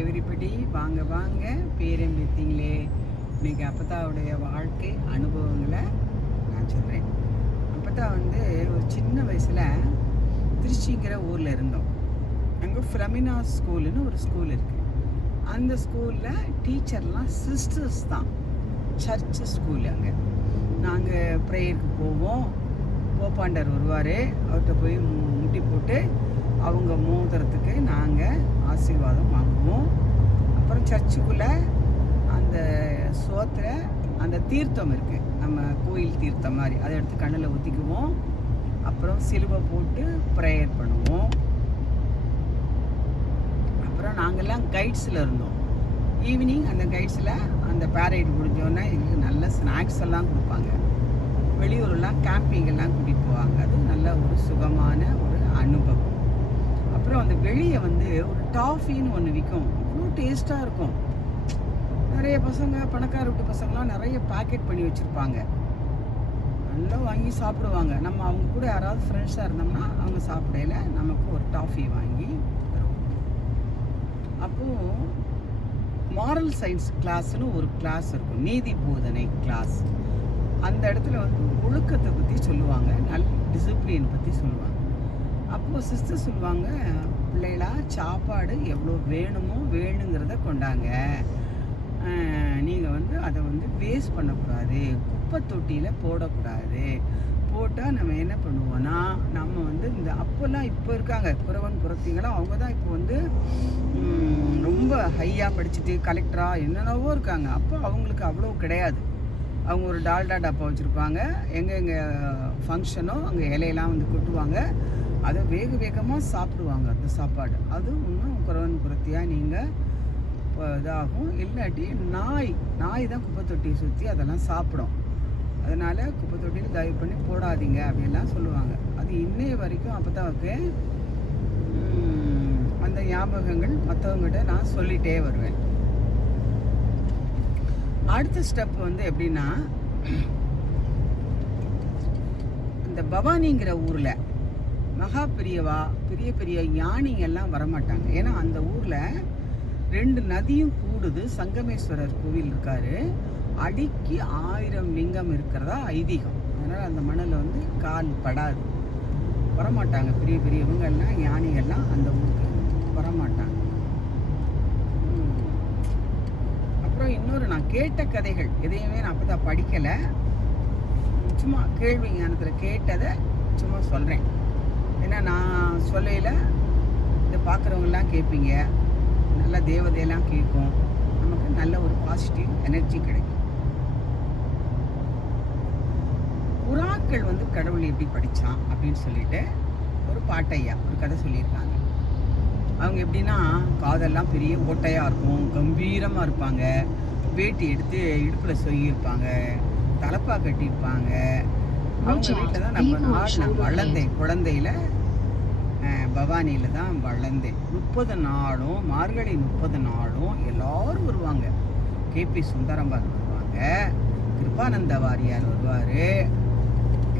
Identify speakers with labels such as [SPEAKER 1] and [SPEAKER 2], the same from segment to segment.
[SPEAKER 1] Everybody வாங்க வாங்க பேரம்பித்திங்களே இன்னைக்கு அப்பத்தாவுடைய வாழ்க்கை அனுபவங்களை நான் சொல்கிறேன் அப்பத்தா வந்து ஒரு சின்ன வயசில் திருச்சிங்கிற ஊரில் இருந்தோம். அங்கே ஃப்ரமினா ஸ்கூலுன்னு ஒரு ஸ்கூல் இருக்குது அந்த ஸ்கூலில் டீச்சர்லாம் சிஸ்டர்ஸ் தான். சர்ச் ஸ்கூல் அங்கே. நாங்கள் ப்ரேயருக்கு போவோம். போப்பாண்டர் வருவார். அவர்கிட்ட போய் முட்டி போட்டு அவங்க மோதிரத்துக்கு நாங்கள் ஆசீர்வாதம் வாங்குவோம். அப்புறம் சர்ச்சுக்குள்ளே அந்த சோத்தில் அந்த தீர்த்தம் இருக்குது நம்ம கோயில் தீர்த்தம் மாதிரி. அதை எடுத்து கண்ணில் ஊற்றிக்குவோம் அப்புறம் சிலுவை போட்டு ப்ரேயர் பண்ணுவோம். அப்புறம் நாங்கள்லாம் கைட்ஸில் இருந்தோம். ஈவினிங் அந்த கைட்ஸில் அந்த பேரைட் முடிஞ்சோடனே எங்களுக்கு நல்ல ஸ்நாக்ஸ் எல்லாம் கொடுப்பாங்க. வெளியூர்லாம் கேம்பிங் எல்லாம் கூட்டிகிட்டு போவாங்க. அது நல்ல ஒரு சுகமான ஒரு அனுபவம். அப்புறம் அந்த வெளியே வந்து ஒரு டாஃபின்னு ஒன்று விற்கும் அவ்வளோ டேஸ்ட்டாக இருக்கும். நிறைய பசங்க பணக்கார வீட்டு பசங்களாம் நிறைய பேக்கெட் பண்ணி வச்சுருப்பாங்க. நல்லா வாங்கி சாப்பிடுவாங்க. நம்ம அவங்க கூட யாராவது ஃப்ரெண்ட்ஸாக இருந்தோம்னா அவங்க சாப்பிடையில நமக்கு ஒரு டாஃபி வாங்கி தருவோம். அப்போது மாரல் சயின்ஸ் கிளாஸ்னு ஒரு கிளாஸ் இருக்கும். நீதி போதனை கிளாஸ் அந்த இடத்துல வந்து ஒழுக்கத்தை பற்றி சொல்லுவாங்க. நல் டிசிப்ளின் பற்றி சொல்லுவாங்க. அப்போது சிஸ்டர் சொல்லுவாங்க பிள்ளைகளா சாப்பாடு எவ்வளோ வேணுமோ வேணுங்கிறத கொண்டாங்க. நீங்கள் வந்து அதை வந்து வேஸ்ட் பண்ணக்கூடாது. குப்பை தொட்டியில் போடக்கூடாது. போட்டால் நம்ம என்ன பண்ணுவோம்னா நம்ம வந்து இந்த அப்போல்லாம் இப்போ இருக்காங்க குறவன் குறத்திங்களாம் அவங்க தான் இப்போ வந்து ரொம்ப ஹையாக படிச்சுட்டு கலெக்டராக என்னென்னவோ இருக்காங்க. அப்போ அவங்களுக்கு அவ்வளோ கிடையாது. அவங்க ஒரு டால்டா டப்பா வச்சுருப்பாங்க. எங்கே எங்கே ஃபங்க்ஷனோ அங்கே இலையெல்லாம் வந்து கொட்டுவாங்க. அதை வேக வேகமாக சாப்பிடுவாங்க அந்த சாப்பாடு. அது இன்னும் குறவன் குறத்தியாக நீங்கள் இதாகும். இல்லாட்டி நாய் நாய் தான் குப்பை தொட்டியை சுற்றி அதெல்லாம் சாப்பிடும். அதனால் குப்பை தொட்டியில் தயவு பண்ணி போடாதீங்க அப்படின்லாம் சொல்லுவாங்க. அது இன்னைய வரைக்கும் அப்போ தான் அந்த ஞாபகங்கள் மற்றவங்ககிட்ட நான் சொல்லிகிட்டே வருவேன். அடுத்த ஸ்டெப் வந்து எப்படின்னா இந்த பவானிங்கிற ஊரில் மகா பெரியவா பெரிய பெரிய யானைங்கள்லாம் வரமாட்டாங்க. ஏன்னா அந்த ஊரில் ரெண்டு நதியும் கூடுது. சங்கமேஸ்வரர் கோவில் இருக்காரு. அடிக்கு ஆயிரம் லிங்கம் இருக்கிறதா ஐதீகம். அதனால் அந்த மணலில் வந்து கால் படாது. வரமாட்டாங்க. பெரிய பெரியவங்கள்லாம் எல்லாம் அந்த ஊருக்கு வரமாட்டாங்க. அப்புறம் இன்னொரு நான் கேட்ட கதைகள். எதையுமே நான் அப்போ தான் படிக்கலை. சும்மா கேள்வி ஞானத்தில் கேட்டதை சும்மா சொல்கிறேன் ஏன்னா நான் சொல்லையில் இதை பார்க்குறவங்கெல்லாம் கேட்பீங்க நல்ல தேவதையெல்லாம் கேட்கும் நமக்கு நல்ல ஒரு பாசிட்டிவ் எனர்ஜி கிடைக்கும். புறாக்கள் வந்து கடவுள் எப்படி படித்தான் அப்படின்னு சொல்லிட்டு ஒரு பாட்டையா ஒரு கதை சொல்லியிருக்காங்க. அவங்க எப்படின்னா காதெல்லாம் பெரிய ஓட்டையாக இருக்கும் கம்பீரமாக இருப்பாங்க. வேட்டி எடுத்து இடுப்பில் சொருகியிருப்பாங்க தலப்பா கட்டியிருப்பாங்க. அவங்க வீட்டில் தான் நம்ம நாள் நான் வளர்ந்தேன் குழந்தையில பவானியில் தான் வளர்ந்தேன். முப்பது நாளும் மார்கழி முப்பது நாளும் எல்லோரும் வருவாங்க. கேபி சுந்தரம்பார் வருவாங்க. கிருபானந்த வாரியார் வருவார்.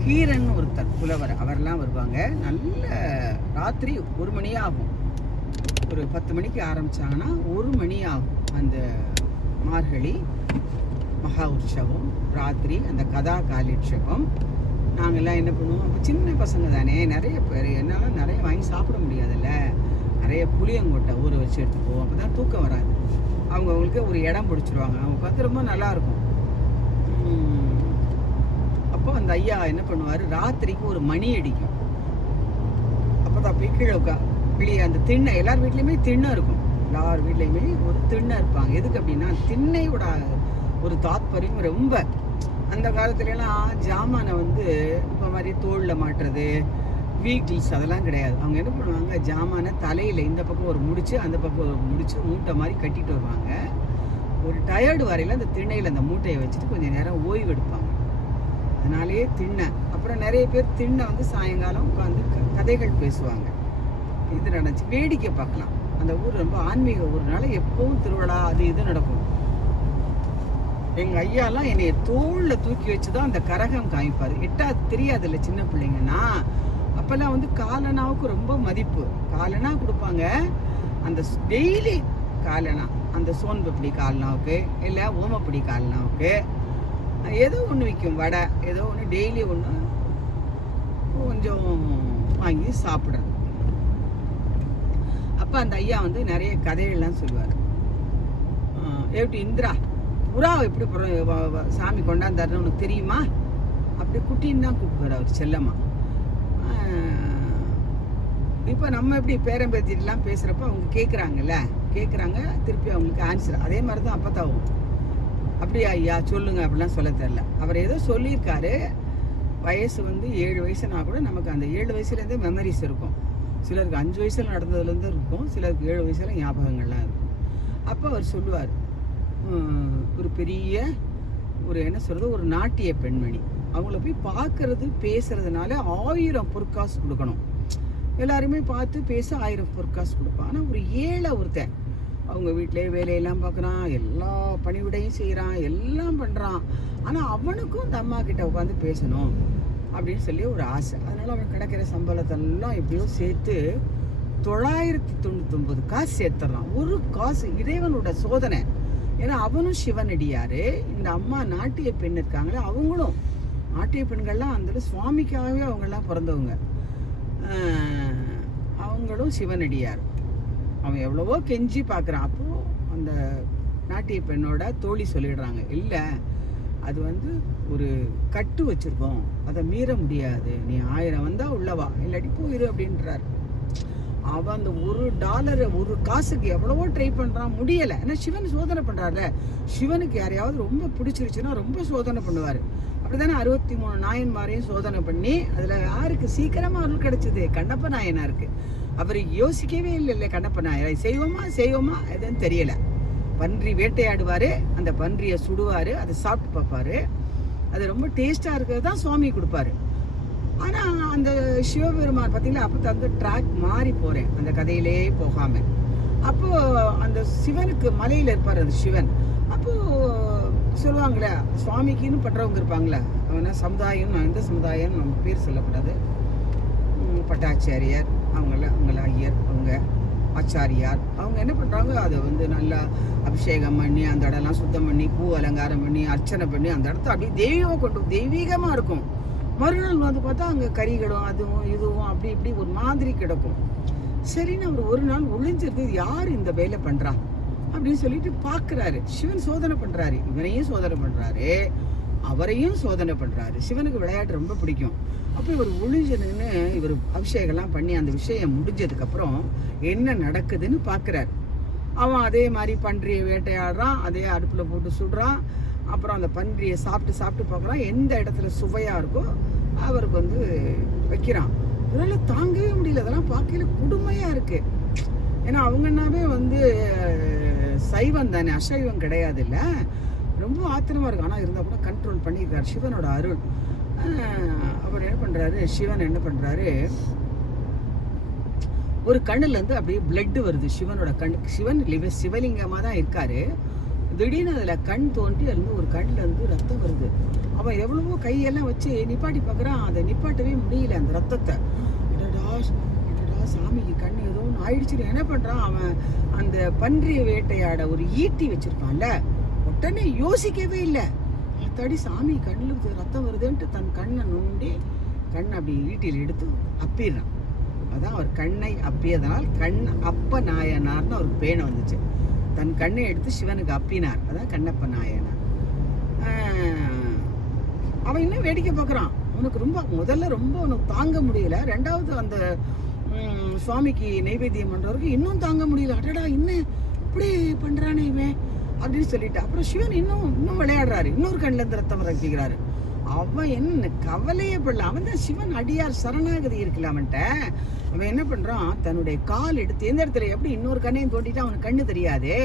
[SPEAKER 1] கீரன் ஒருத்தர் புலவர் அவர்லாம் வருவாங்க. நல்ல ராத்திரி ஒரு மணி ஆகும் ஒரு பத்து மணிக்கு ஆரம்பிச்சாங்கன்னா ஒரு மணி ஆகும் அந்த மார்கழி மகா உற்சவம் ராத்திரி அந்த கதா காலட்சேபம் நாங்கள்லாம் என்ன பண்ணுவோம்? அப்போ சின்ன பசங்க தானே நிறைய பேர் என்னால் நிறைய வாங்கி சாப்பிட முடியாதுல்ல. நிறைய புளியங்கொட்டை ஊற வச்சு எடுத்துக்குவோம் அப்போ தான் தூக்கம் வராது. அவங்க அவங்களுக்கு ஒரு இடம் பிடிச்சிருவாங்க. அவங்க பார்த்து ரொம்ப நல்லா இருக்கும். அப்போ அந்த ஐயா என்ன பண்ணுவார்? ராத்திரிக்கு ஒரு மணி அடிக்கும். அப்போ தான் போய் கீழே உட்கா வெளியே அந்த திண்ணை எல்லார் வீட்லேயுமே திண்ணை இருக்கும். எல்லார் வீட்லேயுமே ஒரு திண்ணை இருப்பாங்க. எதுக்கு அப்படின்னா திண்ணையோட ஒரு தாத்பரியம் ரொம்ப அந்த காலத்துலலாம் ஜாமானை வந்து இப்போ மாதிரி தோளில் மாட்டுறது வீக்கிள்ஸ் அதெல்லாம் கிடையாது. அவங்க என்ன பண்ணுவாங்க ஜாமானை தலையில் இந்த பக்கம் ஒரு முடிச்சு அந்த பக்கம் ஒரு முடிச்சு மூட்டை மாதிரி கட்டிட்டு வருவாங்க. ஒரு டயர்டு வரையில் அந்த திண்ணையில் அந்த மூட்டையை வச்சுட்டு கொஞ்சம் நேரம் ஓய்வு எடுப்பாங்க. அதனாலேயே திண்ணை. அப்புறம் நிறைய பேர் திண்ணை வந்து சாயங்காலம் உட்காந்து க- கதைகள் பேசுவாங்க. இது நடந்துச்சு. வேடிக்கை பார்க்கலாம். அந்த ஊர் ரொம்ப ஆன்மீக ஊர்னால எப்பவும் திருவிழா அது இது நடக்கும். எங்க ஐயாலாம் என்னைய தோல்ல தூக்கி வச்சு தான் அந்த கரகம் காமிப்பாரு. எட்டாவது தெரியாதுல்ல சின்ன பிள்ளைங்கன்னா. அப்பெல்லாம் வந்து காலனாவுக்கு ரொம்ப மதிப்பு. காலனா கொடுப்பாங்க. அந்த டெய்லி காலனா. அந்த சோன் காலனாவுக்கு? இல்லை ஓமப்பிடி கால்னாவுக்கு? ஏதோ ஒன்று விற்கும் வடை. ஏதோ ஒன்று டெய்லி ஒன்று கொஞ்சம் வாங்கி சாப்பிட்றது அப்போ அந்த ஐயா வந்து நிறைய கதைகள்லாம் சொல்லுவார். எப்படி இந்திரா. புறாவை எப்படி சாமி கொண்டாந்தாருன்னு உனக்கு தெரியுமா? அப்படி குட்டின்னு தான் கூப்பிடுவார் அவர் செல்லம்மா. இப்போ நம்ம எப்படி பேரம்பேத்திலாம் பேசுகிறப்ப அவங்க கேட்குறாங்கல்ல கேட்குறாங்க திருப்பி அவங்களுக்கு ஆன்சர் அதே மாதிரி தான் அப்போ தான் அப்படியா ஐயா சொல்லுங்க அப்படிலாம் சொல்ல தெரில அவர் ஏதோ சொல்லியிருக்காரு. வயசு வந்து ஏழு வயசுனா கூட நமக்கு அந்த ஏழு வயசுலேருந்தே மெமரிஸ் இருக்கும். சிலருக்கு அஞ்சு வயசில் நடந்ததுலேருந்து இருக்கும். சிலருக்கு ஏழு வயசில் ஞாபகங்கள்லாம் இருக்கும். அப்போ அவர் சொல்லுவார் ஒரு பெரிய ஒரு என்ன சொல்கிறது ஒரு நாட்டிய பெண்மணி. அவங்கள போய் பார்க்கறது பேசுறதுனால ஆயிரம் பொற்காசு கொடுக்கணும். எல்லாருமே பார்த்து பேச ஆயிரம் பொற்காசு கொடுப்பான் ஆனால் ஒரு ஏழை ஒருத்தன் அவங்க வீட்டிலே வேலையெல்லாம் பார்க்குறான் எல்லா பணிவிடையும் செய்கிறான் எல்லாம் பண்ணுறான் ஆனால் அவனுக்கும் இந்த அம்மா கிட்ட உட்காந்து பேசணும் அப்படின்னு சொல்லி ஒரு ஆசை. அதனால் அவன் கிடைக்கிற சம்பளத்தெல்லாம் எப்படியோ சேர்த்து தொள்ளாயிரத்தி தொண்ணூத்தொம்பது காசு சேர்த்துட்றான் ஒரு காசு இறைவனோட சோதனை. ஏன்னா அவனும் சிவனடியாரு. இந்த அம்மா நாட்டிய பெண் இருக்காங்களே அவங்களும் நாட்டிய பெண்கள்லாம் அந்த சுவாமிக்காகவே அவங்கெல்லாம் பிறந்தவங்க. அவங்களும் அவங்களும் சிவனடியார். அவன் எவ்வளவோ கெஞ்சி பார்க்குறான். அப்போது அந்த நாட்டிய பெண்ணோட தோழி சொல்லிடுறாங்க இல்லை அது வந்து ஒரு கட்டு வச்சுருக்கோம். அதை மீற முடியாது. நீ ஆயிரம் வந்தால் உள்ளவா இல்லாட்டி போயிரு அப்படின்றாரு. அவன் அந்த ஒரு டாலரை ஒரு காசுக்கு எவ்வளவோ ட்ரை பண்ணுறான் முடியலை. ஏன்னா சிவன் சோதனை பண்ணுறாருல சிவனுக்கு யாரையாவது ரொம்ப பிடிச்சிருச்சுன்னா ரொம்ப சோதனை பண்ணுவார். அப்படிதானே அறுபத்தி மூணு நாயன்மாரையும் சோதனை பண்ணி அதில் யாருக்கு சீக்கிரமாக அருள் கிடைச்சது? கண்ணப்ப நாயனாருக்கு. அவர் யோசிக்கவே இல்லை இல்லை கண்ணப்ப நாயரை. செய்வோமா செய்வோமா? எதுன்னு தெரியல. பன்றி வேட்டையாடுவார் அந்த பன்றியை சுடுவார் அதை சாப்பிட்டு பார்ப்பாரு. அது ரொம்ப டேஸ்ட்டாக இருக்கிறது தான் சுவாமி கொடுப்பாரு. ஆனால் அந்த சிவபெருமான் பார்த்தீங்களா அப்போ தந்து ட்ராக் மாறி போகிறேன் அந்த கதையிலே போகாமல் அப்போது அந்த சிவனுக்கு மலையில் இருப்பார் அந்த சிவன். அப்போது சொல்லுவாங்களே சுவாமிக்குன்னு பண்ணுறவங்க இருப்பாங்களே. அவனா சமுதாயம் நான் எந்த சமுதாயம்? நம்ம பேர் சொல்லக்கூடாது. பட்டாச்சாரியார் அவங்கள அவங்கள ஐயர் அவங்க ஆச்சாரியார். அவங்க என்ன பண்ணுறாங்க அதை வந்து நல்லா அபிஷேகம் பண்ணி அந்த இடம்லாம் சுத்தம் பண்ணி பூ அலங்காரம் பண்ணி அர்ச்சனை பண்ணி அந்த இடத்த அப்படியே தெய்வம் கொண்டு தெய்வீகமாக இருக்கும். மறுநாள் வந்து பார்த்தா அங்கே கறிகளும் அதுவும் இதுவும் அப்படி இப்படி ஒரு மாதிரி கிடக்கும். சரின்னு அவர் ஒரு நாள் ஒளிஞ்சிருந்து யார் இந்த வேலை பண்ணுறா அப்படின்னு சொல்லிட்டு பார்க்குறாரு. சிவன் சோதனை பண்ணுறாரு இவனையும் சோதனை பண்ணுறாரு அவரையும் சோதனை பண்ணுறாரு சிவனுக்கு விளையாட்டு ரொம்ப பிடிக்கும். அப்போ இவர் ஒளிஞ்சு இவர் அபிஷேகம்லாம் பண்ணி அந்த விஷயம் முடிஞ்சதுக்கப்புறம் என்ன நடக்குதுன்னு பார்க்குறாரு. அவன் அதே மாதிரி பன்றியை வேட்டையாடுறான் அதே அடுப்பில் போட்டு சுடுறான். அப்புறம் அந்த பன்றியை சாப்பிட்டு சாப்பிட்டு பார்க்குறான் எந்த இடத்துல சுவையாக இருக்கோ அவருக்கு வந்து வைக்கிறான். இதனால் தாங்கவே முடியல. அதெல்லாம் பார்க்கல கொடுமையாக இருக்குது ஏன்னா அவங்கன்னாவே வந்து சைவம் தானே. அசைவம் கிடையாது இல்லை ரொம்ப ஆத்திரமாக இருக்கும் ஆனால் இருந்தால் கூட கண்ட்ரோல் பண்ணியிருக்காரு சிவனோட அருள். அவர் என்ன பண்ணுறாரு சிவன் என்ன பண்ணுறாரு ஒரு கண்ணுலேருந்து அப்படியே பிளட்டு வருது. சிவனோட கண் சிவன் லிவ சிவலிங்கமாக தான் இருக்காரு. திடீர்னு அதில் கண் தோன்றி அதுலேருந்து ஒரு கண்ணுல இருந்து ரத்தம் வருது. அவன் எவ்வளவோ கையெல்லாம் வச்சு நிப்பாட்டி பார்க்குறான் அதை நிப்பாட்டவே முடியல அந்த ரத்தத்தை. அடடா சாமிக்கு கண் ஏதோ ஒன்று ஆயிடுச்சுன்னு என்ன பண்ணுறான் அவன் அந்த பன்றியை வேட்டையாட ஒரு ஈட்டி வச்சுருப்பான்ல. உடனே யோசிக்கவே இல்லை. அத்தாடி சாமி கண்ணில் ரத்தம் வருதுன்ட்டு தன் கண்ணை நோண்டி கண் அப்படி ஈட்டியில் எடுத்து அப்பிடுறான். அதான் அவர் கண்ணை அப்பியதனால் கண் அப்ப நாயனார்னு அவருக்கு பேனை வந்துச்சு. தன் கண்ணை எடுத்து சிவனுக்கு அப்பினார். அதான் கண்ணப்ப நாயனார் அவன் இன்னும் வேடிக்கை பார்க்குறான் உனக்கு ரொம்ப முதல்ல ரொம்ப உனக்கு தாங்க முடியல. ரெண்டாவது அந்த சுவாமிக்கு நைவேத்தியம் பண்ணுறவருக்கு இன்னும் தாங்க முடியல. அடடா இன்னும் இப்படி பண்ணுறானே இவன் அப்படின்னு சொல்லிட்டு. அப்புறம் சிவன் இன்னும் இன்னும் விளையாடுறாரு. இன்னொரு கண்ணில் இருந்து ரத்தம் ரசிக்கிறாரு அவன் என்ன கவலையே படல. அவன் தான் சிவன் அடியார் சரணாகதி இருக்குல்ல அவன்கிட்ட. அவன் என்ன பண்ணுறான் தன்னுடைய கால் எடுத்து எந்த இடத்துல எப்படி இன்னொரு கண்ணையும் தோண்டிட்டு அவனுக்கு கண்ணு தெரியாதே?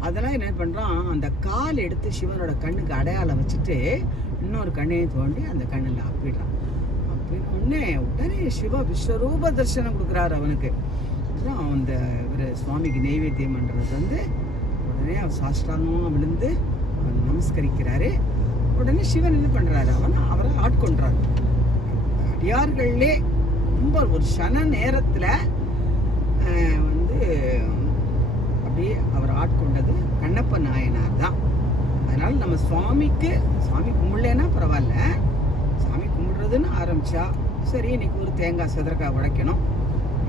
[SPEAKER 1] அதெல்லாம் என்ன பண்ணுறான் அந்த கால் எடுத்து சிவனோட கண்ணுக்கு அடையாளம் வச்சுட்டு இன்னொரு கண்ணையும் தோண்டி அந்த கண்ணில் அப்பிடுறான். அப்படின்னு உடனே உடனே சிவ விஸ்வரூப தரிசனம் கொடுக்குறாரு அவனுக்கு. அப்புறம் அந்த இவர் சுவாமிக்கு நெய்வேத்தியம் பண்ணுறது வந்து உடனே அவன் சாஷ்டாங்கமாக விழுந்து அவன் நமஸ்கரிக்கிறாரு. உடனே சிவன் என்ன பண்ணுறாரு அவன் அவரை ஆட்கொண்டார் அடியார்கள்லே ரொம்ப ஒரு சன நேரத்தில் வந்து அப்படியே அவர் ஆட்கொண்டது கண்ணப்ப நாயனார் தான். அதனால் நம்ம சுவாமிக்கு சாமி கும்பிடலன்னா பரவாயில்ல. சாமி கும்பிடுறதுன்னு ஆரம்பித்தா சரி இன்னைக்கு ஒரு தேங்காய் சதுரக்காய் உடைக்கணும்.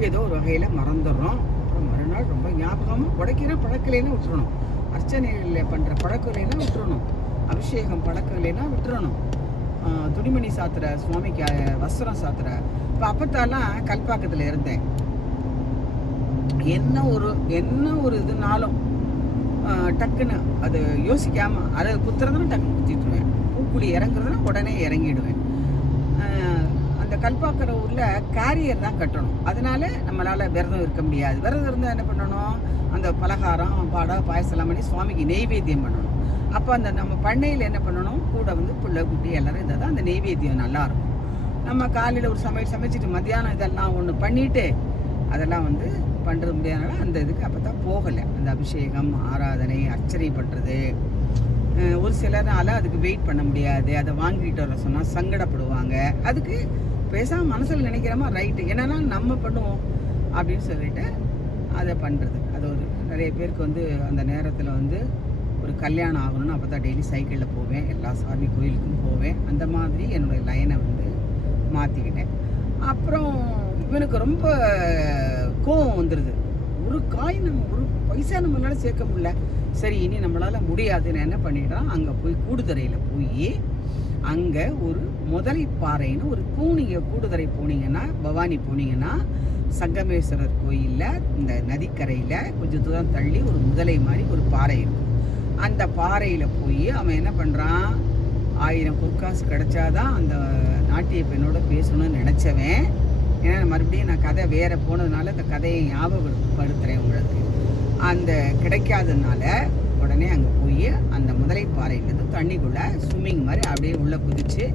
[SPEAKER 1] ஏதோ ஒரு வகையில் மறந்துடுறோம். அப்புறம் மறுநாள் ரொம்ப ஞாபகமாக உடைக்கிறேன் பழக்கலைன்னா விட்டுறணும். அர்ச்சனையில் பண்ணுற பழக்கம் இல்லைன்னா விட்டுறணும். அபிஷேகம் பழக்கம் இல்லைன்னா விட்டுறணும். துணிமணி சாத்துற சுவாமிக்கு வஸ்திரம் சாத்துற. இப்போ அப்பத்தாலாம் கல்பாக்கத்தில் இருந்தேன். என்ன ஒரு என்ன ஒரு இதுனாலும் டக்குன்னு அது யோசிக்காம அதை குத்துறதுன்னு டக்குன்னு குத்திட்டுருவேன். பூக்குழி இறங்குறதுன்னா உடனே இறங்கிடுவேன். அந்த கல்பாக்கிற ஊரில் கேரியர் தான் கட்டணும். அதனால நம்மளால் விரதம் இருக்க முடியாது. விரதம் இருந்தால் என்ன பண்ணணும்? அந்த பலகாரம் பாடை எல்லாம் பண்ணி சுவாமிக்கு நெய்வேத்தியம் பண்ணணும். அப்போ அந்த நம்ம பண்ணையில் என்ன பண்ணணும்? கூட வந்து பிள்ளை குட்டி எல்லாரும் இருந்தால் தான் அந்த நெய்வேத்தியம் நல்லாயிருக்கும் நம்ம காலையில் ஒரு சமையல் சமைச்சிட்டு மத்தியானம் இதெல்லாம் ஒன்று பண்ணிவிட்டு அதெல்லாம் வந்து பண்ணுறது முடியாதனால அந்த இதுக்கு அப்போ தான் போகலை. அந்த அபிஷேகம் ஆராதனை அர்ச்சனை பண்ணுறது ஒரு சிலரால் அதுக்கு வெயிட் பண்ண முடியாது. அதை வாங்கிட்டு வர சொன்னால் சங்கடப்படுவாங்க. அதுக்கு பேசாமல் மனசில் நினைக்கிறோமா ரைட்டு என்னன்னா நம்ம பண்ணுவோம் அப்படின்னு சொல்லிட்டு அதை பண்ணுறது அது ஒரு நிறைய பேருக்கு வந்து அந்த நேரத்தில் வந்து ஒரு கல்யாணம் ஆகணும்னு அப்போ தான் டெய்லி சைக்கிளில் போவேன். எல்லா சாமி கோயிலுக்கும் போவேன். அந்த மாதிரி என்னுடைய லைனை வந்து மாற்றிக்கிட்டேன் அப்புறம் இவனுக்கு ரொம்ப கோவம் வந்துடுது ஒரு காய் நம்ம ஒரு பைசா நம்மளால சேர்க்க முடியல. சரி இனி நம்மளால முடியாதுன்னு என்ன பண்ணிடுறான்? அங்கே போய் கூடுதுறையில் போய் அங்கே ஒரு முதலை பாறைன்னு ஒரு பூனிங்க கூடுதுறை போனீங்கன்னா பவானி போனீங்கன்னா சங்கமேஸ்வரர் கோயிலில் இந்த நதிக்கரையில் கொஞ்சம் தூரம் தள்ளி ஒரு முதலை மாதிரி ஒரு பாறை இருக்கும். அந்த பாறையில் போய் அவன் என்ன பண்ணுறான் ஆயிரம் பொற்காசு கிடச்சாதான் அந்த நாட்டிய பெண்ணோட பேசணும்னு நினச்சவன். ஏன்னா மறுபடியும் நான் கதை வேற போனதுனால அந்த கதையை ஞாபகப்படுத்துகிறேன் உங்களுக்கு. அந்த கிடைக்காததுனால உடனே அங்கே போய் அந்த முதலை பாறையிலேருந்து தண்ணிக்குள்ளே ஸ்விம்மிங் மாதிரி அப்படியே உள்ளே குதிச்சு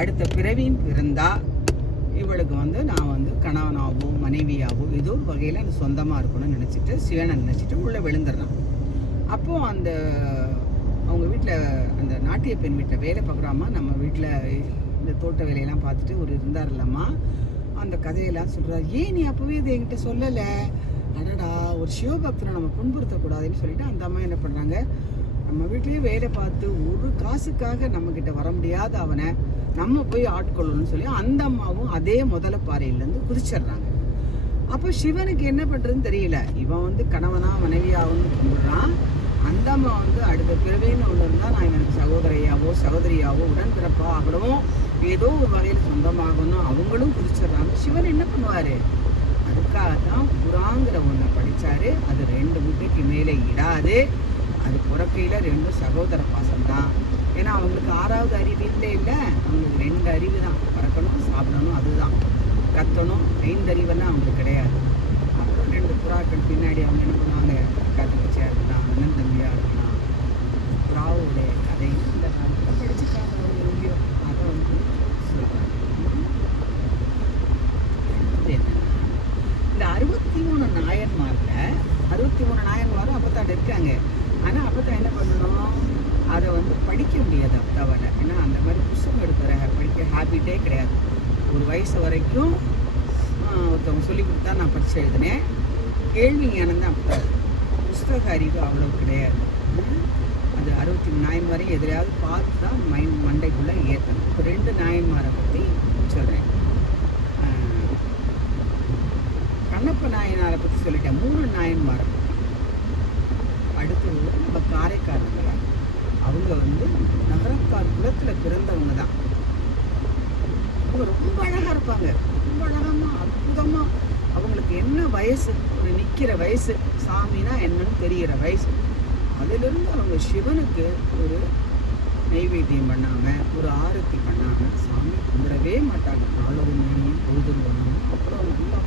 [SPEAKER 1] அடுத்த பிறவியும் பிறந்தா இவளுக்கு வந்து நான் வந்து கணவனாகவும் மனைவியாகவும் ஏதோ ஒரு வகையில் எனக்கு சொந்தமாக இருக்கணும்னு நினச்சிட்டு சிவனை நினச்சிட்டு உள்ளே விழுந்துடுறான். அப்போது அந்த அவங்க வீட்டில் அந்த நாட்டிய பெண் வீட்டில் வேலை பார்க்குறாமா? நம்ம வீட்டில் இந்த தோட்ட வேலையெல்லாம் பார்த்துட்டு ஒரு இருந்தார் இல்லம்மா. அந்த கதையெல்லாம் சொல்கிறார் ஏன் நீ அப்போவே இது என்கிட்ட சொல்லலை? அடடா ஒரு சிவபக்தனை நம்ம புண்படுத்தக்கூடாதுன்னு சொல்லிட்டு அந்த அம்மா என்ன பண்ணுறாங்க நம்ம வீட்லேயே வேலை பார்த்து ஒரு காசுக்காக நம்மக்கிட்ட வர முடியாத அவனை நம்ம போய் ஆட்கொள்ளணும்னு சொல்லி அந்த அம்மாவும் அதே முதல பாறையிலேருந்து குதிச்சிடுறாங்க. அப்போ சிவனுக்கு என்ன பண்ணுறதுன்னு தெரியல. இவன் வந்து கணவனாக மனைவியாகவும் கும்பிட்றான். அந்த அம்மா வந்து அடுத்த பிறவின்னு ஒன்று இருந்தால் நான் எனக்கு சகோதரியாவோ சகோதரியாவோ உடன்பிறப்பா ஆகணும் ஏதோ ஒரு வகையில் சொந்தமாகணும். அவங்களும் குறிச்சிடுறாங்க சிவன் என்ன பண்ணுவார்? அதுக்காக தான் புறாங்கிற ஒன்றை படித்தார் அது ரெண்டு முட்டைக்கு மேலே இடாது. அது புறக்கையில் ரெண்டும் சகோதர பாசம் தான் ஏன்னா அவங்களுக்கு ஆறாவது அறிவு இல்லை இல்லை? அவங்களுக்கு ரெண்டு அறிவு தான் பறக்கணும் சாப்பிடணும் அதுதான். கத்தணும் ஐந்தறிவெல்லாம் அவங்களுக்கு கிடையாது. அப்புறம் ரெண்டு புறாக்கள் பின்னாடி அவங்க என்ன பண்ணுவாங்க? கதவச்சியாக புறாவுடைய கதை இந்த காலத்தில் படிச்சுக்காங்க ஒரு ஓவியம் அதை வந்து சொல்கிறாங்க இந்த அறுபத்தி மூணு நாயன்மாரில் அறுபத்தி மூணு நாயன்மாரும் அப்பத்தாண்டு இருக்காங்க. ஆனால் அப்பத்தான் என்ன பண்ணணும்? அதை வந்து படிக்க முடியாது அப்பத்தாவால் ஏன்னா அந்த மாதிரி புஸ்தகம் எடுக்கிற படிக்க ஹேபிட்டே கிடையாது. ஒரு வயசு வரைக்கும் ஒருத்தவங்க சொல்லி கொடுத்தா நான் படித்து எழுதினேன். கேள்வி ஞானம் தான் அப்போ புஸ்தக அறிவு அவ்வளோ கிடையாது. அது அறுபத்தி மூணு நாயன்மாரை எதிரையாவது பார்த்து தான் மைண்ட் மண்டைக்குள்ளே ஏற்றணும் இப்போ ரெண்டு நாயன்மாரை பற்றி சொல்கிறேன். கண்ணப்ப நாயனாரை பற்றி சொல்லிட்டேன். மூணு நாயன்மாரை பற்றி. அடுத்தது நம்ம காரைக்காரங்க அவங்க வந்து நகரக்கார் குலத்தில் பிறந்தவங்க தான். அவங்க ரொம்ப அழகாக இருப்பாங்க. ரொம்ப அழகமாக அற்புதமாக அவங்களுக்கு என்ன வயசு? ஒரு நிற்கிற வயசு. சாமினா என்னன்னு தெரிகிற வயசு. அதிலிருந்து அவங்க சிவனுக்கு ஒரு நெய்வேத்தியம் பண்ணாமல் ஒரு ஆரத்தி பண்ணாமல் சாமி கும்பிடவே மாட்டாங்க. நாளொரு மணியும் பொழுதுருவனும் அப்புறம் நல்லா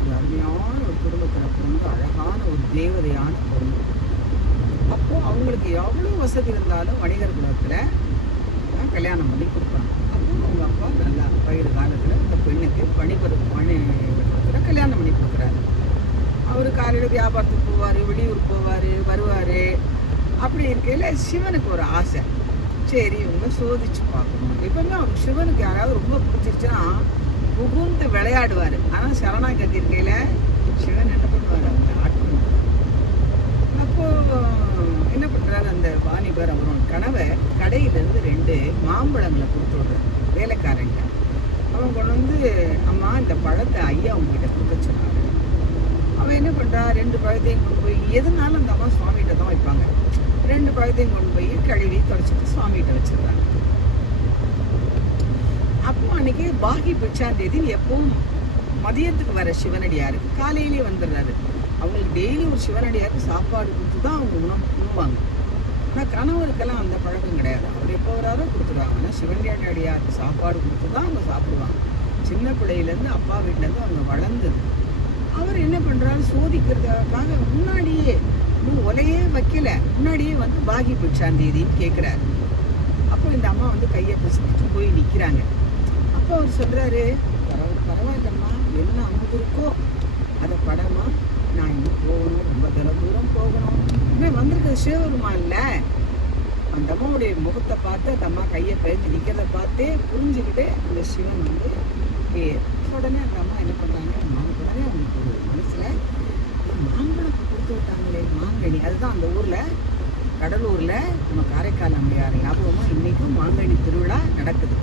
[SPEAKER 1] ஒரு அருமையான ஒரு குடும்பத்தில் பிறந்து அழகான ஒரு தேவதையான பொண்ணு. அப்போது அவங்களுக்கு எவ்வளோ வசதி இருந்தாலும் வணிகர் குலத்தில் தான் கல்யாணம் பண்ணி கொடுப்பாங்க. அப்போ அவங்க அப்பா நல்லா பயிர் காலத்தில் இந்த பெண்ணுக்கு பணி பணி கல்யாணம் பண்ணி கொடுக்குறாரு. அவர் காலையில் வியாபாரத்துக்கு போவார் வெளியூர் போவார் வருவார். அப்படி இருக்கையில் சிவனுக்கு ஒரு ஆசை. சரி இவங்க சோதிச்சு பார்க்கணும். எப்பவுமே அவங்க சிவனுக்கு யாராவது ரொம்ப பிடிச்சிருச்சுன்னா புகுந்து விளையாடுவார். ஆனால் சரணா இருக்கையில் சிவன் என்ன பண்ணுவார்? அவங்க ஆட்டணும் அப்போது என்ன பண்ணுறாரு அந்த வாணிபர் அவரோட கனவை கடையிலேருந்து ரெண்டு மாம்பழங்களை கொடுத்து விடுறாரு. வேலைக்காரங்க. அவங்க கொண்டு வந்து அம்மா இந்த பழத்தை ஐயா உங்ககிட்ட கொடுக்க சொன்னாங்க. அவன் ரெண்டு பழத்தையும் கொண்டு போய் எதுனாலும் அந்த அம்மா சுவாமிகிட்ட தான் வைப்பாங்க. ரெண்டு பழத்தையும் கொண்டு போய் கழுவி தொடச்சிட்டு சுவாமிகிட்ட வச்சிடுறாங்க அப்போ அன்னைக்கு பாகி பிச்சாம் தேதி எப்பவும் மதியத்துக்கு வர சிவனடியாருக்கு காலையிலே வந்துடுறாரு. அவங்களுக்கு டெய்லி ஒரு சிவனடியாருக்கு சாப்பாடு கொடுத்து தான் அவங்க உணவு உண்ணுவாங்க. ஆனால் கணவருக்கெல்லாம் அந்த பழக்கம் கிடையாது. அவர் எப்போ வராரோ கொடுத்துருவாங்க ஆனால் சிவனடியாருக்கு சாப்பாடு கொடுத்து தான் அவங்க சாப்பிடுவாங்க. சின்ன பிள்ளையிலேருந்து அப்பா வீட்டிலேருந்து அவங்க வளர்ந்தது. அவர் என்ன பண்ணுறாரு சோதிக்கிறதுக்காக முன்னாடியே இன்னும் ஒலையே வைக்கல. முன்னாடியே வந்து பாகி பிச்சாம் தேதின்னு கேட்குறாரு அப்போ இந்த அம்மா வந்து கையை பிடிச்சிட்டு போய் நிற்கிறாங்க அப்போ அவர் சொல்கிறாரு பரவ பரவாயில்லம்மா என்ன அமுது இருக்கோ? அதை படமா நான் இன்னும் போகணும் ரொம்ப தலை தூரம் போகணும். இன்னும் வந்திருக்கிறது சிவபெருமா இல்லை? அந்த அம்மாவுடைய முகத்தை பார்த்து அந்த அம்மா கையை பயந்து நிற்கிறத பார்த்தே புரிஞ்சுக்கிட்டு அந்த சிவன் வந்து உடனே அந்த அம்மா என்ன பண்ணுறாங்க உடனே அவங்களுக்கு ஒரு மனசில் மாம்பழத்தை கொடுத்து விட்டாங்களே மாங்கனி. அதுதான் அந்த ஊரில் கடலூரில் நம்ம காரைக்கால் அம்மையார் ஞாபகமாக இன்றைக்கும் மாங்கனி திருவிழா நடக்குது.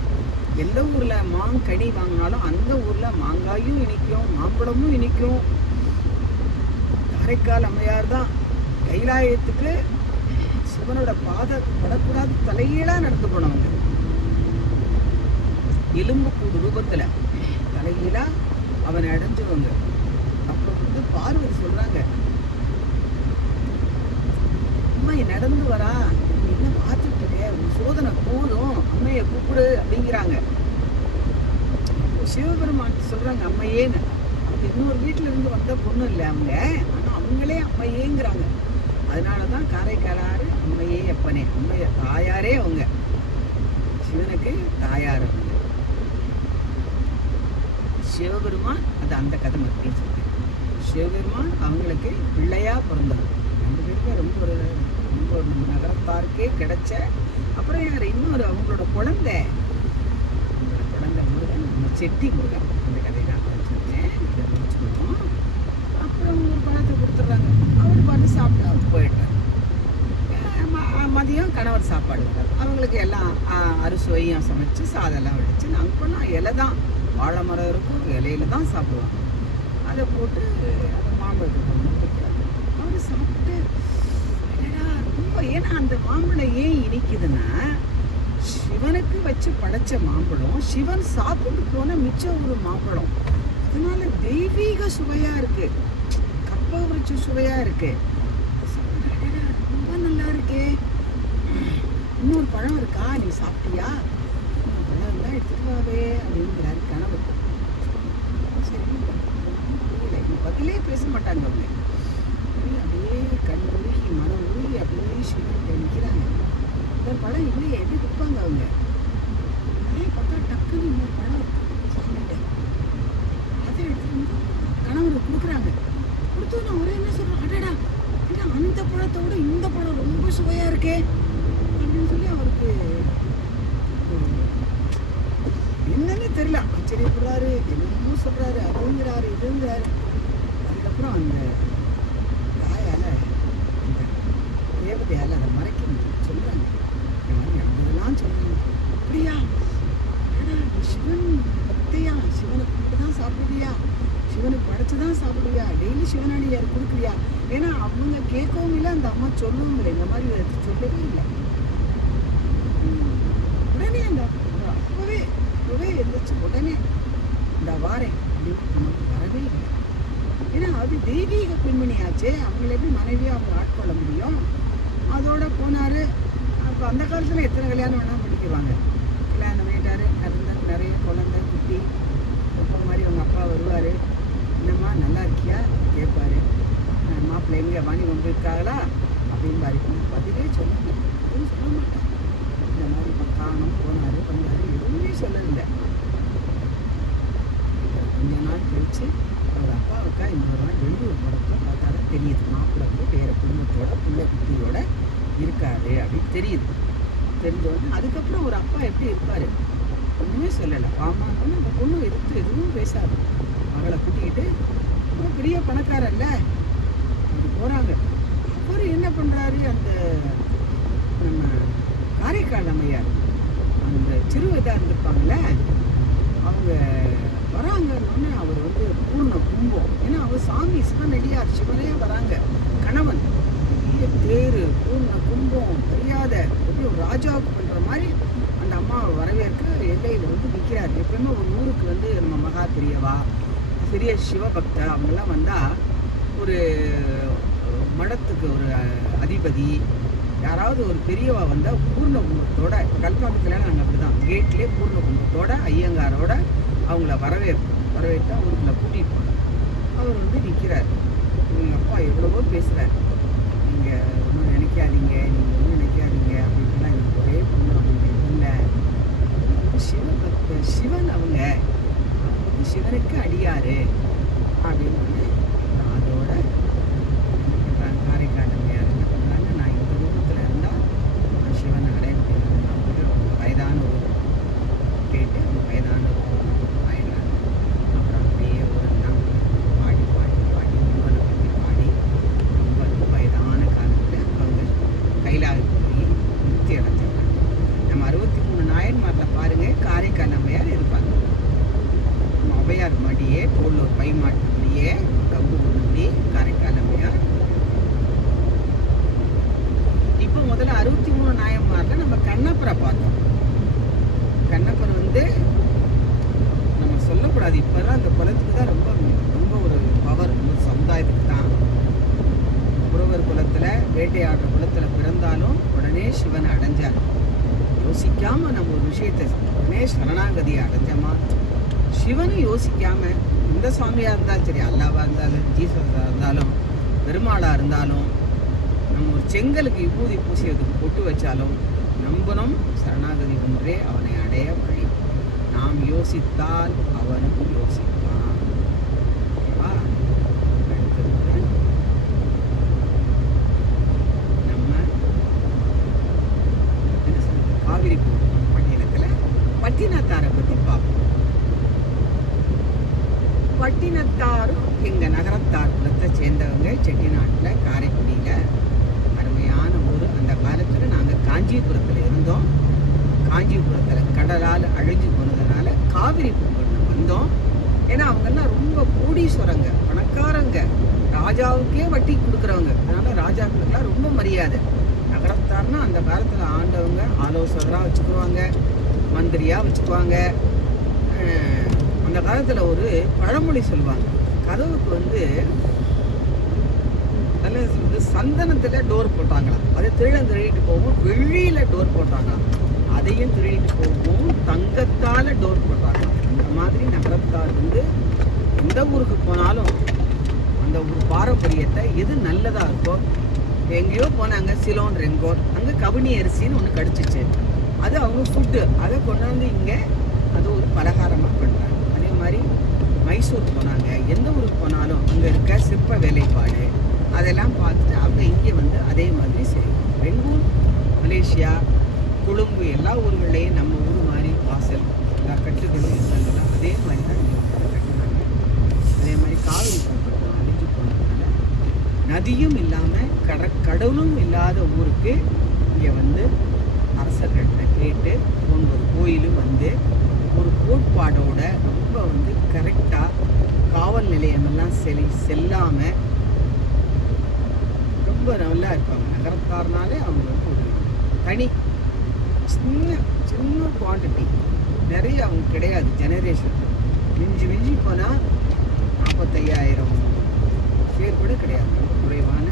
[SPEAKER 1] எந்த ஊரில் மாங்கனி வாங்கினாலும் அந்த ஊரில் மாங்காயும் இனிக்கும் மாம்பழமும் இனிக்கும். காரைக்கால் அம்மையார் தான் கைலாயத்துக்கு சிவனோட பாத படக்கூடாது தலையீழாக நடந்து போனவங்க. எலும்புக்கூடு ரூபத்தில் தலையீழாக அவனை அடைஞ்சவங்க. பார்வதி சொல்றாங்க. அம்மா நடந்து வரா நீ என்ன பார்த்துட்டு இருக்க? உன் சோதனை போதும். அம்மையை கூப்பிடு அப்படிங்கிறாங்க. சிவபெருமான் சொல்றாங்க அம்மையேன்னு. அவங்க இன்னொரு வீட்டுல இருந்து வந்த பொண்ணு இல்லை அவங்க ஆனா அவங்களே அம்மையேங்கிறாங்க. அதனால தான் காரைக்காலாறு அம்மையே அப்பனே. அம்மைய தாயாரே அவங்க. சிவனுக்கு தாயார் அவங்க. சிவபெருமான் அது அந்த கதை மட்டும் சிவபெருமான் அவங்களுக்கு பிள்ளையாக பிறந்தார் ரெண்டு பேருமே ரொம்ப ஒரு ரொம்ப ஒரு நம்ம நகரத்தாருக்கே கிடைச்ச அப்புறம் யார் இன்னொரு அவங்களோட குழந்தை. அவங்களோட குழந்தை முருகன் நம்ம செட்டி முருகன். இந்த கதையை நான் படிச்சிருக்கேன். இதை முடிச்சுக்கணும் அப்புறம் ஒரு பழத்தை கொடுத்துட்றாங்க. அவர் பாட்டு சாப்பிட்டு அவர் போயிடுறாரு. மதியம் கணவர் சாப்பாடு அவங்களுக்கு எல்லாம் அறுசுவையும் சமைச்சு சாதம்லாம் வடிச்சு நாங்கள் போனால் இலை தான். வாழை மரம் இருக்கும். இலையில தான் சாப்பிடுவோம். அதை போட்டு அந்த மாம்பழத்தை அவர் சாப்பிட்டு ஏன்னா ரொம்ப ஏன்னா அந்த மாம்பழம் ஏன் இனிக்குதுன்னா சிவனுக்கு வச்சு படைச்ச மாம்பழம் சிவன் சாப்பிட்டு போன மிச்சம் ஒரு மாம்பழம். அதனால தெய்வீக சுவையாக இருக்கு. கப்ப உரிச்சு சுவையாக இருக்கு. ரொம்ப நல்லா இருக்கே. இன்னொரு பழம் இருக்கா? நீ சாப்பிட்டியா? இன்னொரு பழம் எல்லாம் எடுத்துட்டு வாவே கணவர் சரி புரியல பேச மாட்டாங்க அவங்க அப்படியே அப்படியே கண் உருகி மனம் உருகி அப்படியே சிவன்கிட்ட நிற்கிறாங்க இந்த படம் இல்லையே எப்படி கொடுப்பாங்க அவங்க அதே பார்த்தா டக்குன்னு இன்னொரு பழம் இருக்கு சாமிகிட்ட அதை எடுத்து வந்து கணவருக்கு கொடுக்குறாங்க கொடுத்தோன்னு அவரே என்ன சொல்றாரு அடடா ஏன்னா அந்த பழத்தை விட இந்த பழம் ரொம்ப சுவையா இருக்கே அப்படின்னு சொல்லி அவருக்கு ஒரு என்னன்னு தெரியல ஆச்சரியப்படுறாரு என்னமோ சொல்றாரு அதுங்கிறாரு இதுங்கிறாரு அதுக்கப்புறம் அந்த தாயால அந்த தேவதையால அதை மறைக்க முடியும் சொல்றாங்க இந்த மாதிரி நடந்ததெல்லாம் சொல்றாங்க அப்படியா அடடா, நீ சிவன் பக்தியா சிவனை கூப்பிட்டு தான் சாப்பிடுவியா சிவனுக்கு படைச்சு தான் சாப்பிடுவியா டெய்லி சிவனடியார் கொடுக்குறியா ஏன்னா அவங்க கேட்கவும் இல்லை அந்த அம்மா சொல்லவும் இல்லை இந்த மாதிரி அதை சொல்லவே இல்லை. உடனே அந்த அப்பவே அப்பவே எழுந்திரிச்சு உடனே இந்த வாரேன். அப்படின்னு நமக்கு வரவே இல்லை. ஏன்னா அது தெய்வீக பெண்மணியாச்சு. அவங்கள எப்படி மனைவியாக அவங்க ஆட்கொள்ள முடியும்? அதோட போனார். அப்போ அந்த காலத்தில் எத்தனை கல்யாணம் வேணால் பண்ணிக்குவாங்க. கல்யாணம் பண்ணிட்டாரு. நிறைய நிறைய குழந்தை குட்டி. அப்போ மாதிரி அவங்க அப்பா வருவார். என்னம்மா நல்லா இருக்கியா? கேட்பாரு மாப்பிள்ளை எங்கே? வாணி அப்படின்னு வரைக்கும் பதிலே சொல்லுங்க எதுவும் சொல்ல மாட்டேன் இந்த மாதிரி இப்போ காணும் போனார் பண்ணார் எதுவுமே சொல்லலை கொஞ்ச நாள் கழிச்சு அவர் அப்பாவுக்கா இன்னொரு நாள் வெளியூர் படத்தில் பார்த்தா தான் தெரியுது. மாப்பிள்ளை வந்து வேறு குடும்பத்தோட பிள்ளை குட்டியோட இருக்காரு அப்படின்னு தெரியுது. தெரிஞ்சோடனே அதுக்கப்புறம் ஒரு அப்பா எப்படி இருப்பார்? ஒன்றுமே சொல்லலை. ஆமான்னு அந்த பொண்ணு எடுத்து எதுவும் பேசாது. மகளை கூட்டிக்கிட்டு ரொம்ப பெரிய பணக்காரல்ல அப்படி போகிறாங்க அவர் என்ன பண்ணுறாரு அந்த நம்ம காரைக்கால் அம்மையார் அந்த சிறுவதாக இதாக அவங்க வராங்கன்னு அவர் வந்து பூர்ண கும்பம். ஏன்னா அவர் சாமி சிவனடியார் சிவனே வராங்க கணவன். பெரிய தேர் பூர்ண கும்பம் தெரியாத எப்படி ஒரு ராஜாவுக்கு பண்ணுற மாதிரி அந்த அம்மாவை வரவேற்க எல்லையில் வந்து நிற்கிறார் எப்பயுமே ஒரு ஊருக்கு வந்து நம்ம மகா பெரியவா பெரிய சிவபக்தா அவங்கெல்லாம் வந்தால் ஒரு மடத்துக்கு ஒரு அதிபதி யாராவது ஒரு பெரியவா வந்தால் பூர்ண கும்பத்தோட கல்பாக்கத்தில் நாங்கள் அப்படி தான் கேட்லேயே பூர்ண கும்பத்தோட ஐயங்காரோட அவங்கள வரவேற்போம் வரவேற்று அவருக்குள்ள கூட்டிகிட்டு போனோம் அவர் வந்து நிற்கிறார் எங்கள் அப்பா எவ்வளவோ பேசுகிறார் நீங்கள் ஒன்றும் நினைக்காதீங்க நீங்கள் ஒன்றும் நினைக்காதீங்க அப்படின்ட்டுலாம் எனக்கு ஒரே பொண்ணு அவங்க இல்லை. சிவன் சிவன் அவங்க சிவனுக்கு அடியாரு அப்படின்னு ஒண்ணு நான் அதோட என்ன பண்றாங்க, காரைக்கால் அம்மையார் என்ன பண்ணுறாங்க நான் இந்த ரூபத்தில் இருந்தால் நான் சிவனை அடைய முடியாது நான் வந்து ரொம்ப வயதான ஒரு கேட்டு அந்த வயதான ஒரு ஆயிடுறாங்க அப்புறம் அப்படியே ஒரு நாள் பாடி பாடி பாடி முருகனை பற்றி பாடி ரொம்ப ரொம்ப வயதான காலத்தில் அவங்க கைலாவுக்கு போய் முக்தி அடைஞ்சிடுறாங்க நம்ம அறுபத்தி மூணு நாயன்மாரில் பாருங்கள் காரைக்கால் அம்மையார் இருப்பாங்க நம்ம ஔவையார் மடியே தோல் ஒரு பை மாட்டு முடியே கம்பு ஒன்று முடி காரைக்கால் அம்மையார் இப்போ முதல்ல அறுபத்தி மூணு நாயன்மாரில் நம்ம கண்ணப்பரை பார்த்தோம் கண்ணப்பர் வந்து நம்ம சொல்லக்கூடாது இப்போதான் அந்த குலத்துக்கு தான் ரொம்ப ரொம்ப ஒரு பவர் ஒரு சமுதாயத்துக்கு தான் புறவர் குலத்தில் வேட்டையாடுற குலத்தில் பிறந்தாலும் உடனே சிவனை அடைஞ்சார் யோசிக்காம நம்ம ஒரு விஷயத்தை உடனே சரணாகதியை அடைஞ்சோமா சிவனை யோசிக்காம எந்த சுவாமியாக இருந்தாலும் சரி அல்லாவாக இருந்தாலும் ஜீசஸாக இருந்தாலும் பெருமாளாக இருந்தாலும் நம்ம ஒரு செங்கலுக்கு விபூதி பூசியதுக்கு பொட்டு வச்சாலும் நம்பனும் சரணாகதி ஒன்றே அவனை அடைய வழி நாம் யோசித்தால் அவனும் யோசிப்பான் ஓகேவா அடுத்தது நம்ம என்ன சொல்றது காவிரி பட்டினத்தில் பட்டினத்தாரை பற்றி பார்ப்போம் பட்டினத்தாரும் எங்கள் நகரத்தார் குலத்தை சேர்ந்தவங்க செட்டிநாட்டில் காரைக்குடியில் அருமையான ஊர் அந்த காலத்தில் நாங்கள் காஞ்சிபுரத்தில் இருந்தோம் காஞ்சிபுரத்தில் கடலால் அழிஞ்சு போனதுனால காவிரி பூங்கொண்டு வந்தோம் ஏன்னா அவங்கெல்லாம் ரொம்ப கோடீஸ்வரங்க பணக்காரங்க ராஜாவுக்கே வட்டி கொடுக்குறவங்க அதனால ராஜாக்களுக்கெல்லாம் ரொம்ப மரியாதை நகரத்தார்னா அந்த காலத்தில் ஆண்டவங்க ஆலோசகராக வச்சுக்குவாங்க. மந்திரியாக வச்சுக்குவாங்க. அந்த காலத்தில் ஒரு பழமொழி சொல்லுவாங்க. கதவுக்கு வந்து நல்ல வந்து சந்தனத்தில் டோர் போட்டாங்களாம். அதை திருடம் திருடிட்டு போகும் வெள்ளியில் டோர் போட்டாங்களாம். அதையும் திருடிட்டு போகும் தங்கத்தால் டோர் போட்டாங்களாம். இந்த மாதிரி நகரத்தார் வந்து எந்த ஊருக்கு போனாலும் அந்த ஊர் பாரம்பரியத்தை எது நல்லதாக இருக்கோ எங்கேயோ போனாங்க சிலோன் ரெங்கோர் அங்கே கவுனி அரிசின்னு ஒன்று கடிச்சிச்சு. அது அவங்க ஃபுட்டு அதை கொண்டாந்து இங்கே அது ஒரு பலகாரமாக பண்ணுறாங்க அதே மாதிரி மைசூர் போனாங்க. எந்த ஊருக்கு போனாலும் அங்கே இருக்க சிற்ப வேலைப்பாடு அதெல்லாம் பார்த்துட்டு அவங்க இங்கே வந்து அதே மாதிரி செய்வோம் ரெங்கூர் மலேசியா கொழும்பு எல்லா ஊர்கள்லேயும் நம்ம ஊர் மாதிரி வாசல் எல்லா கட்டுகளும் இருந்தாங்கன்னா அதே மாதிரி தான் கட்டுறாங்க. அதே மாதிரி காவிரி பூங்கொட்டம் அழிஞ்சு போனதுனால நதியும் இல்லாமல் கட கடலும் இல்லாத ஊருக்கு இங்கே வந்து போயிட்டு ஒன்பது கோயிலும் வந்து ஒரு கோட்பாடோட ரொம்ப வந்து கரெக்டாக காவல் நிலையமெல்லாம் செல் செல்லாமல் ரொம்ப நல்லா இருப்பாங்க. நகரத்தார்னாலே அவங்களுக்கு ஒரு தனி சின்ன சின்ன குவான்டிட்டி நிறைய அவங்க கிடையாது ஜெனரேஷன் மிஞ்சி மிஞ்சி போனால் நாற்பத்தையாயிரம் பேர் கூட கிடையாது. குறைவான